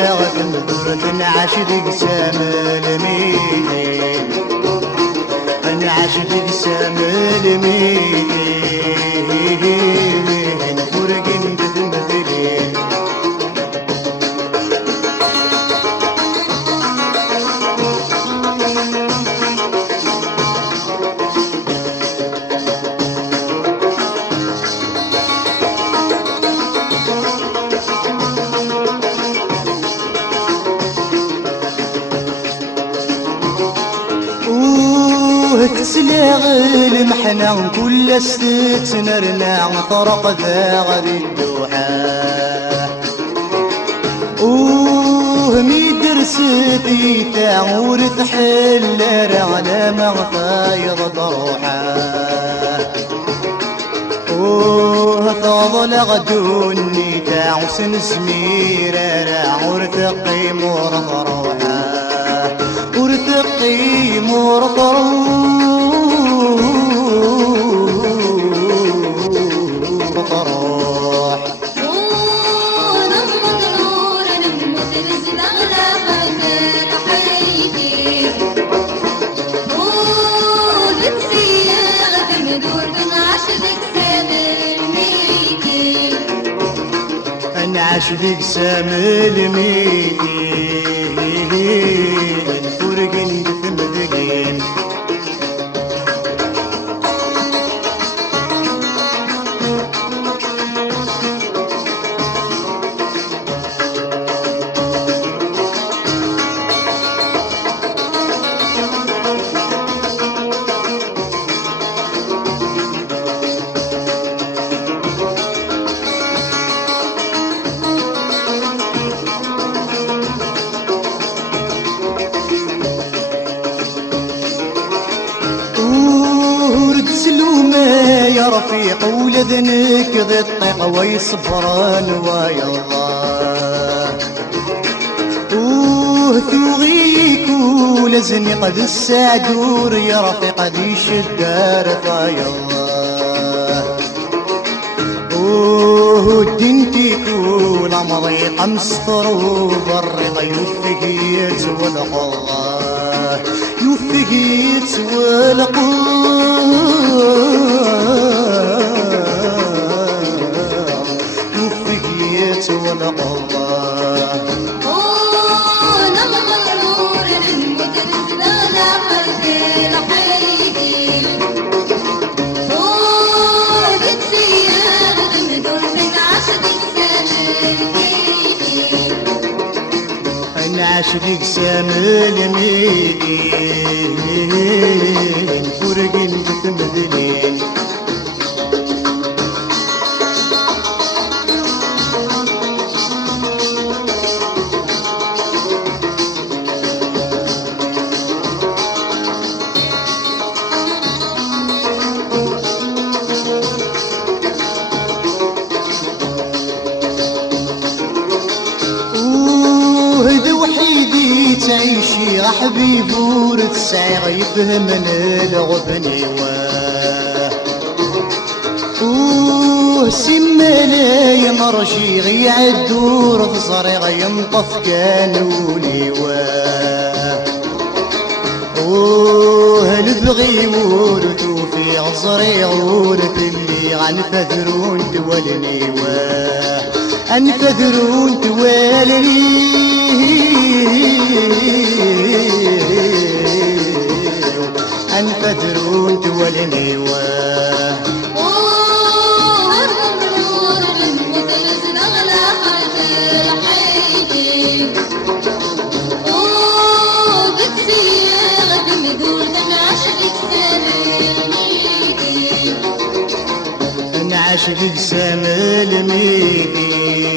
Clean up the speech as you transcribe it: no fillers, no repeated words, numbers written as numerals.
سلاغة مدورة نعاش ديك سامل ميدين نعاش ديك سامل ميدين فرقين بتمثلين تسلاغ المحنة كل استتنرنا طرق ذا غادي الدوحة مي درستي تعور تحل على مغفايض ضروحة تظل غدوني تعوسن سميرة راعور تقيم ورضروحة ورتقي مرطروح نعاش ديك سامل ميدين فرقين بثمدقين يا رفيق ولذنك ذي الطيق ويصبران ويا الله ثوغيك ولزني قد السعدور يا رفيق ذي شدار يا الله دينتيك والامر قمصطر وبالرضا يوفقيت والله يوفقيت يوفقيت والله نغم النور المدرس لا قلبي الحقيقي قد سيارة مدور من عشق السنين نعاش ديك سامل ميدين فرقين بتمثلين تعيشي يا حبيب ورتسعي غيبه من الغبني سما يا مرجي غي عالدور تصري غينطف كانولي البغي ورثو في عصري عورة اللي غنفذرون تولني انفذرون تولني انفذرون تولني نعاش ديك سامل ميدين